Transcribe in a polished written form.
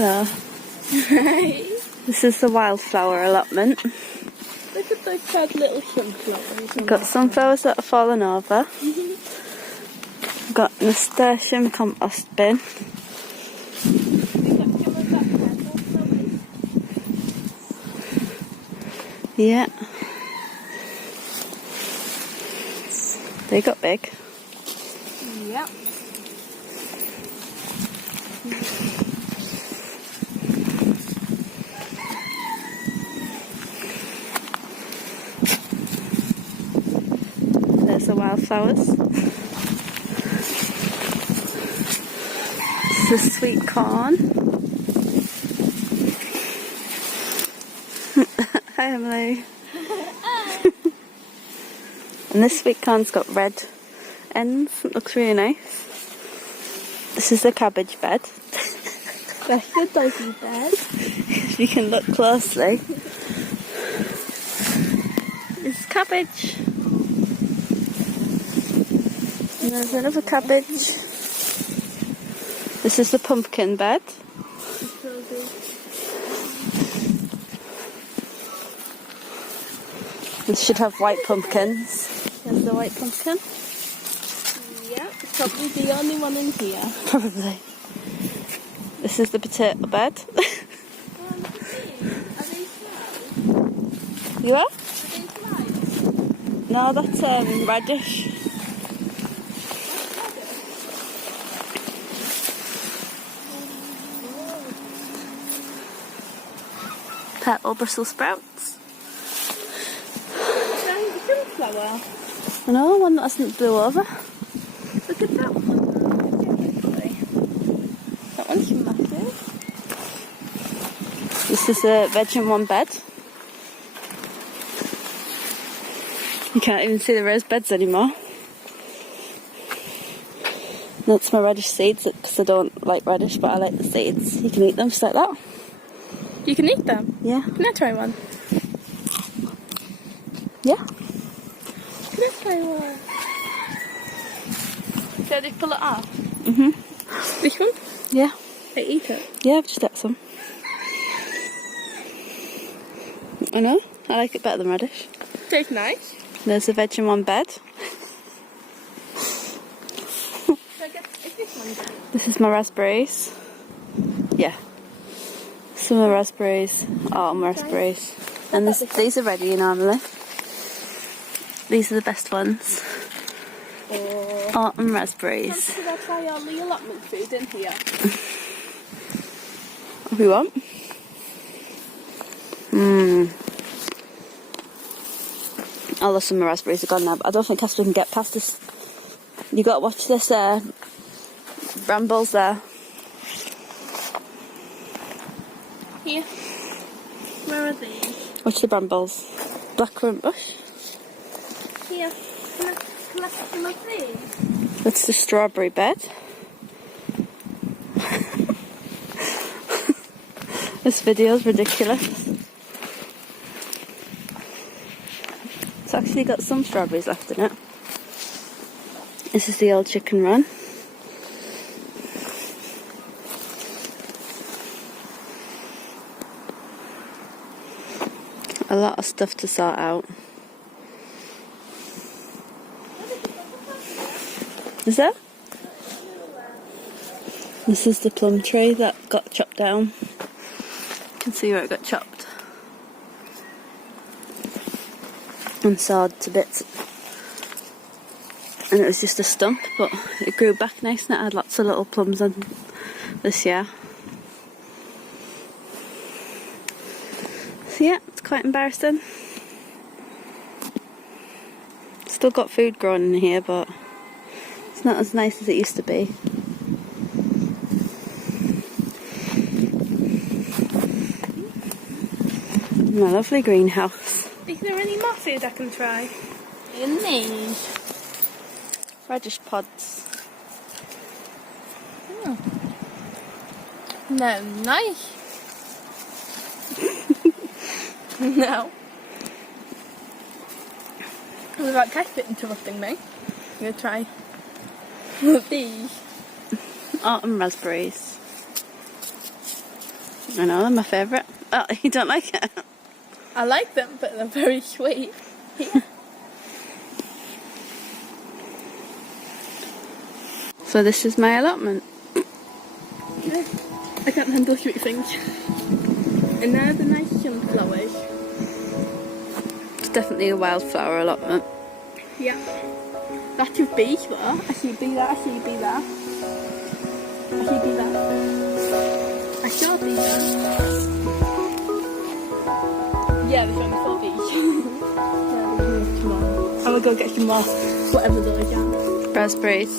Hello. Hey. This is the Wildflower Allotment. Look at those sad little sunflowers. We've got sunflowers that are fallen over. We've got an nasturtium compost bin. Yeah. They got big. Yep. There's the wildflowers. This is sweet corn. Hi Emily. And this sweet corn's got red ends. It looks really nice. This is the cabbage bed. That's the doggy bed. If you can look closely. It's cabbage. And there's another cabbage. This is the pumpkin bed. This should have white pumpkins. There's the white pumpkin. Yeah, it's probably the only one in here. Probably. This is the potato bed. Are they slides? You are? Are they slides? No, that's radish. Petal Brussels sprouts. Sunflower. I know, one that hasn't blew over. Look at that one. That one's massive. This is a veg in one bed. You can't even see the raised beds anymore. That's my radish seeds because I don't like radish, but I like the seeds. You can eat them just like that. You can eat them? Yeah. Can I try one? Yeah. Can I try one? Should I pull it off? This one? Yeah. I eat it. Yeah, I've just ate some. I know. I like it better than radish. Tastes nice. There's a veg in one bed. This is my raspberries. Yeah. Some are raspberries, autumn raspberries. And these are ready normally. These are the best ones. Autumn raspberries. Should I try all the allotment food in here? If you want. All the summer raspberries are gone now, but I don't think Casper can get past this. You got to watch this brambles there. Here. Where are these? Watch the brambles. Blackcurrant bush. Here. Can I collect some of these? That's the strawberry bed. This video's ridiculous. It's actually got some strawberries left in it. This is the old chicken run. A lot of stuff to sort out. Is there? This is the plum tree that got chopped down. You can see where it got chopped. And sawed to bits. And it was just a stump, but it grew back nice and it had lots of little plums on this year. So yeah, it's quite embarrassing. Still got food growing in here, but it's not as nice as it used to be. My lovely greenhouse. Is there any more food I can try? In these? Radish pods. Oh. No, nice. No. Without Casper interrupting me, I'm going to try these. Autumn raspberries. I know, they're my favourite. Oh, you don't like it? I like them, but they're very sweet. Yeah. So this is my allotment. I can't handle sweet things. And now the nice sunflowers. It's definitely a wildflower allotment. Yeah. That's your bees though. I see a bee there, I see a bee there. I see a bee there. I saw a bee there. Yeah, there's only 4 bees. Yeah, there's more. I'm gonna go get some more, whatever those are. Raspberries.